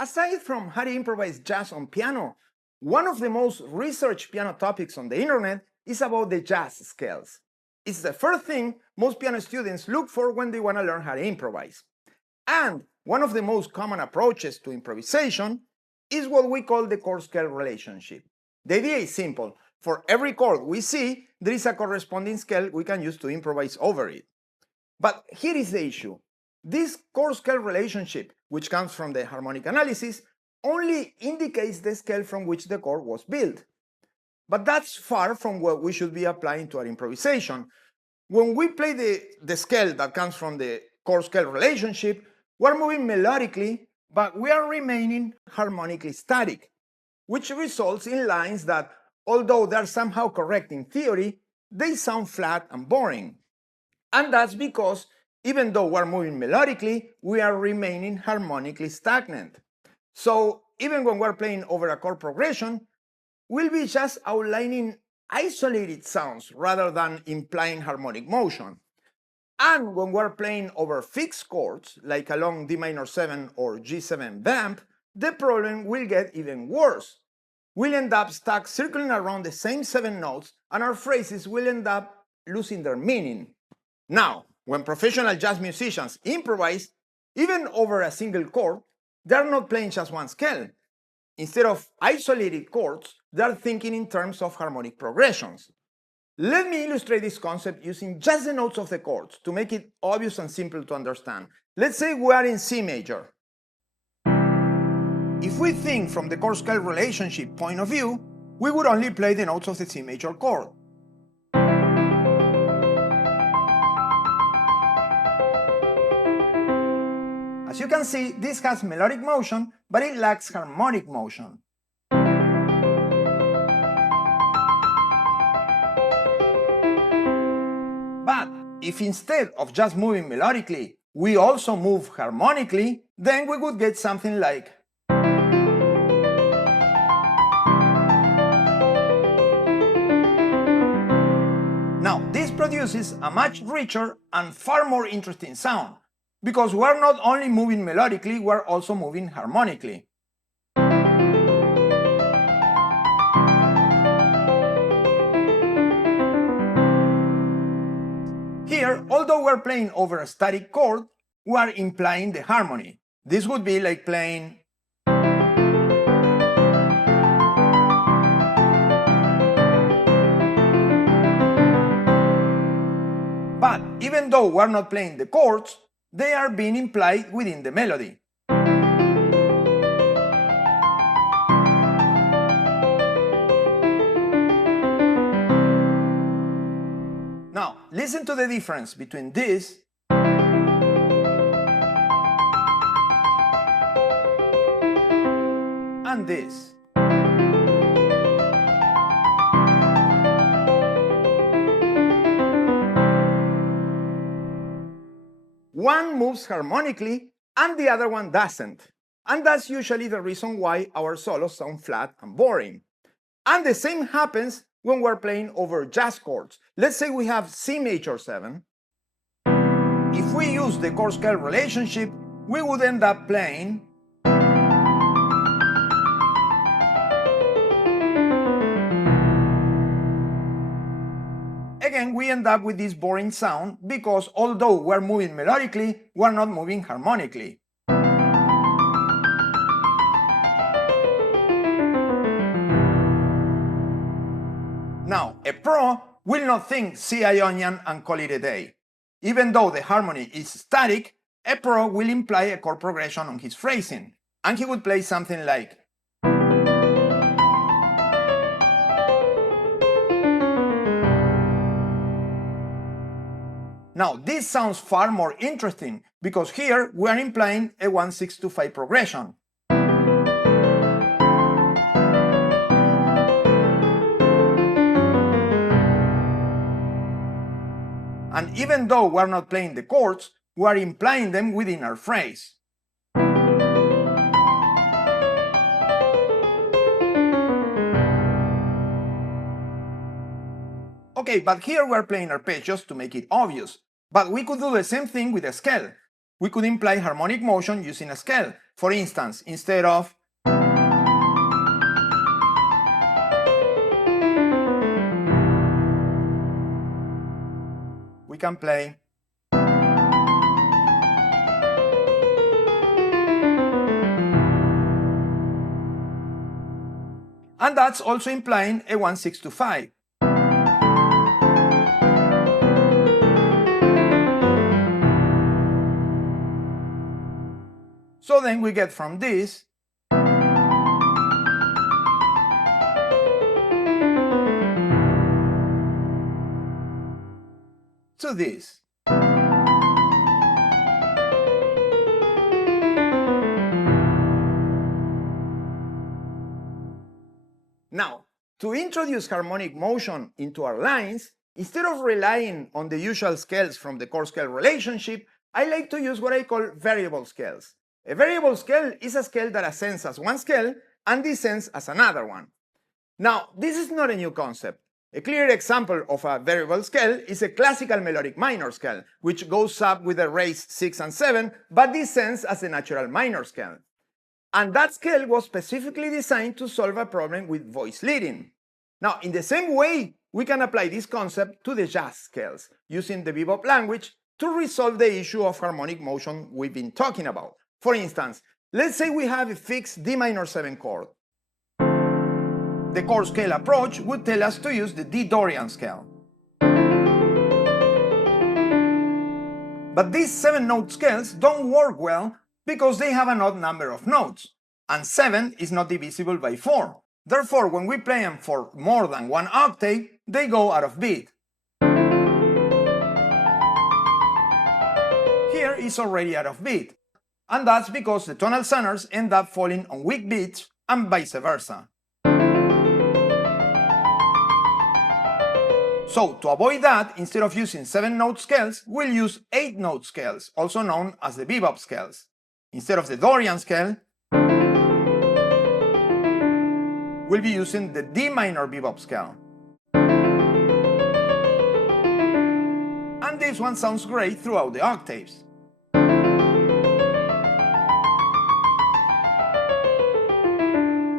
Aside from how to improvise jazz on piano, one of the most researched piano topics on the internet is about the jazz scales. It's the first thing most piano students look for when they want to learn how to improvise. And one of the most common approaches to improvisation is what we call the chord-scale relationship. The idea is simple. For every chord we see, there is a corresponding scale we can use to improvise over it. But here is the issue. This chord-scale relationship, which comes from the harmonic analysis, only indicates the scale from which the chord was built. But that's far from what we should be applying to our improvisation. When we play the scale that comes from the chord-scale relationship, we're moving melodically, but we are remaining harmonically static, which results in lines that, although they're somehow correct in theory, they sound flat and boring. And that's because even though we're moving melodically, we are remaining harmonically stagnant. So even when we're playing over a chord progression, we'll be just outlining isolated sounds rather than implying harmonic motion. And when we're playing over fixed chords, like along D minor 7 or G7 vamp, the problem will get even worse. We'll end up stuck circling around the same 7 notes, and our phrases will end up losing their meaning. Now, when professional jazz musicians improvise, even over a single chord, they're not playing just one scale. Instead of isolated chords, they're thinking in terms of harmonic progressions. Let me illustrate this concept using just the notes of the chords to make it obvious and simple to understand. Let's say we are in C major. If we think from the chord-scale relationship point of view, we would only play the notes of the C major chord. As you can see, this has melodic motion, but it lacks harmonic motion. But if instead of just moving melodically, we also move harmonically, then we would get something like. Now, this produces a much richer and far more interesting sound, because we're not only moving melodically, we're also moving harmonically. Here, although we're playing over a static chord, we are implying the harmony. This would be like playing. But even though we're not playing the chords, they are being implied within the melody. Now, listen to the difference between this and this. One moves harmonically and the other one doesn't. And that's usually the reason why our solos sound flat and boring. And the same happens when we're playing over jazz chords. Let's say we have C major 7. If we use the chord-scale relationship, we would end up playing. Again, we end up with this boring sound because although we're moving melodically, we're not moving harmonically. Now, a pro will not think C Ionian and call it a day. Even though the harmony is static, a pro will imply a chord progression on his phrasing, and he would play something like. Now, this sounds far more interesting because here we are implying a 1-6-2-5 progression. And even though we're not playing the chords, we are implying them within our phrase. Okay, but here we're playing arpeggios to make it obvious. But we could do the same thing with a scale. We could imply harmonic motion using a scale. For instance, instead of we can play and that's also implying a 1-6-2-5. So then we get from this to this. Now, to introduce harmonic motion into our lines, instead of relying on the usual scales from the chord-scale relationship, I like to use what I call variable scales. A variable scale is a scale that ascends as one scale and descends as another one. Now, this is not a new concept. A clear example of a variable scale is a classical melodic minor scale, which goes up with a raised 6 and 7, but descends as a natural minor scale. And that scale was specifically designed to solve a problem with voice leading. Now, in the same way, we can apply this concept to the jazz scales, using the bebop language to resolve the issue of harmonic motion we've been talking about. For instance, let's say we have a fixed D minor 7 chord. The chord scale approach would tell us to use the D Dorian scale. But these 7-note scales don't work well because they have an odd number of notes, and 7 is not divisible by 4. Therefore, when we play them for more than one octave, they go out of beat. Here is already out of beat, and that's because the tonal centers end up falling on weak beats and vice versa. So, to avoid that, instead of using 7-note scales, we'll use 8-note scales, also known as the bebop scales. Instead of the Dorian scale, we'll be using the D minor bebop scale. And this one sounds great throughout the octaves.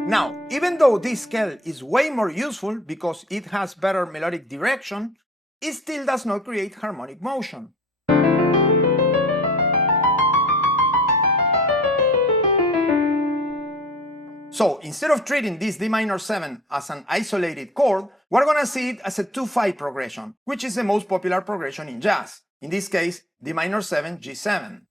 Now, even though this scale is way more useful because it has better melodic direction, it still does not create harmonic motion. So, instead of treating this D minor 7 as an isolated chord, we're gonna see it as a 2-5 progression, which is the most popular progression in jazz. In this case, D minor 7, G7.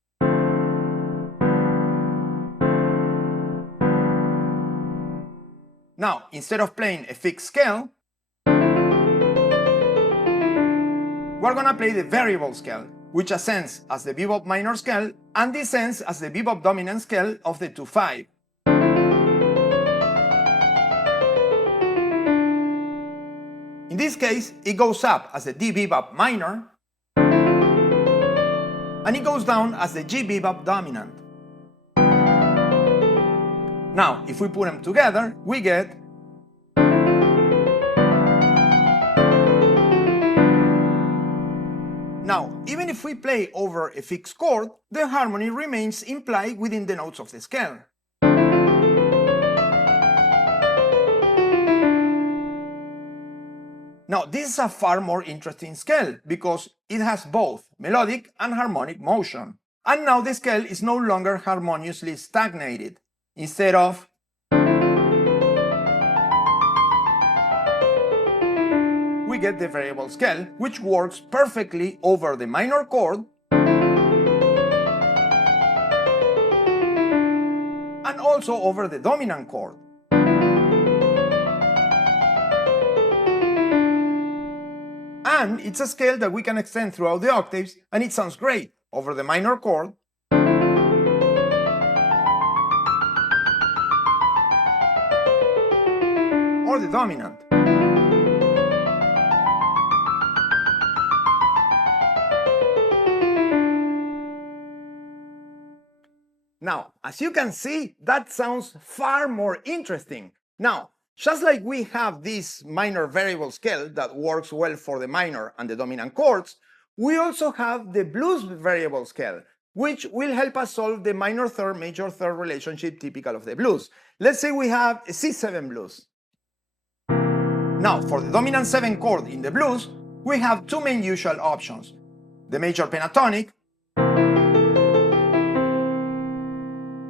Now, instead of playing a fixed scale, we're gonna play the variable scale, which ascends as the bebop minor scale and descends as the bebop dominant scale of the 2-5. In this case, it goes up as the D bebop minor, and it goes down as the G bebop dominant. Now, if we put them together, we get Now, even if we play over a fixed chord, the harmony remains implied within the notes of the scale. Now, this is a far more interesting scale because it has both melodic and harmonic motion. And now the scale is no longer harmoniously stagnated. Instead of we get the variable scale, which works perfectly over the minor chord and also over the dominant chord. And it's a scale that we can extend throughout the octaves, and it sounds great over the minor chord or the dominant. Now, as you can see, that sounds far more interesting. Now, just like we have this minor variable scale that works well for the minor and the dominant chords, we also have the blues variable scale which will help us solve the minor third, major third relationship typical of the blues. Let's say we have a C7 blues. Now, for the dominant 7 chord in the blues, we have two main usual options: the major pentatonic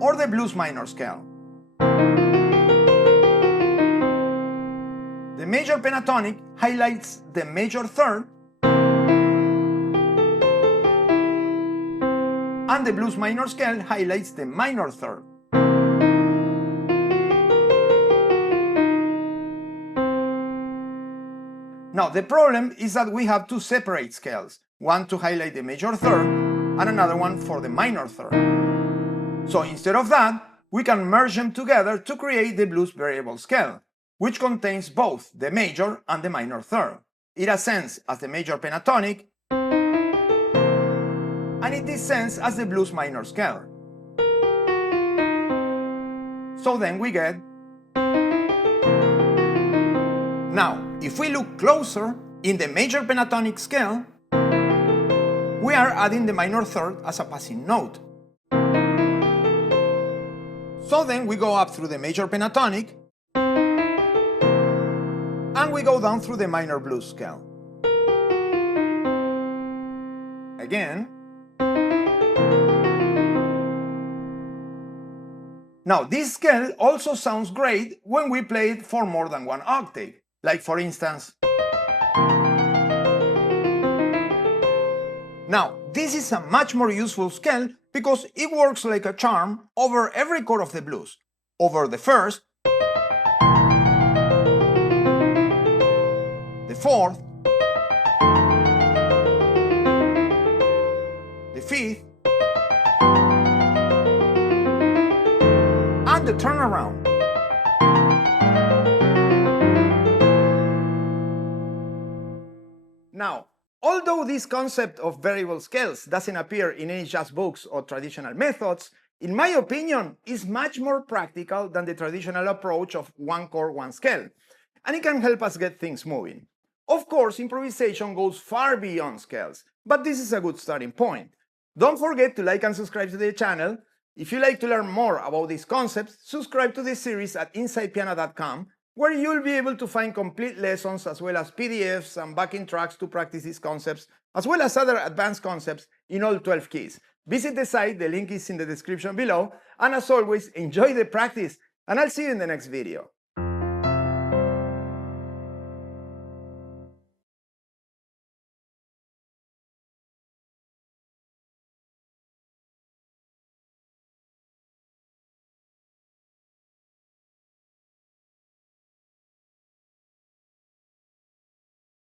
or the blues minor scale. The major pentatonic highlights the major third, and the blues minor scale highlights the minor third. Now, the problem is that we have two separate scales, one to highlight the major third and another one for the minor third. So instead of that, we can merge them together to create the blues variable scale, which contains both the major and the minor third. It ascends as the major pentatonic, and it descends as the blues minor scale. So then we get... Now, if we look closer, in the major pentatonic scale, we are adding the minor third as a passing note. So then we go up through the major pentatonic, and we go down through the minor blues scale. Again. Now, this scale also sounds great when we play it for more than one octave. Like, for instance. Now, this is a much more useful scale because it works like a charm over every chord of the blues. Over the first, the fourth, the fifth, and the turnaround. Now, although this concept of variable scales doesn't appear in any jazz books or traditional methods, in my opinion, is much more practical than the traditional approach of one chord, one scale, and it can help us get things moving. Of course, improvisation goes far beyond scales, but this is a good starting point. Don't forget to like and subscribe to the channel. If you like to learn more about these concepts, subscribe to this series at InsidePiano.com, where you'll be able to find complete lessons as well as PDFs and backing tracks to practice these concepts, as well as other advanced concepts in all 12 keys. Visit the site, the link is in the description below, and as always, enjoy the practice, and I'll see you in the next video.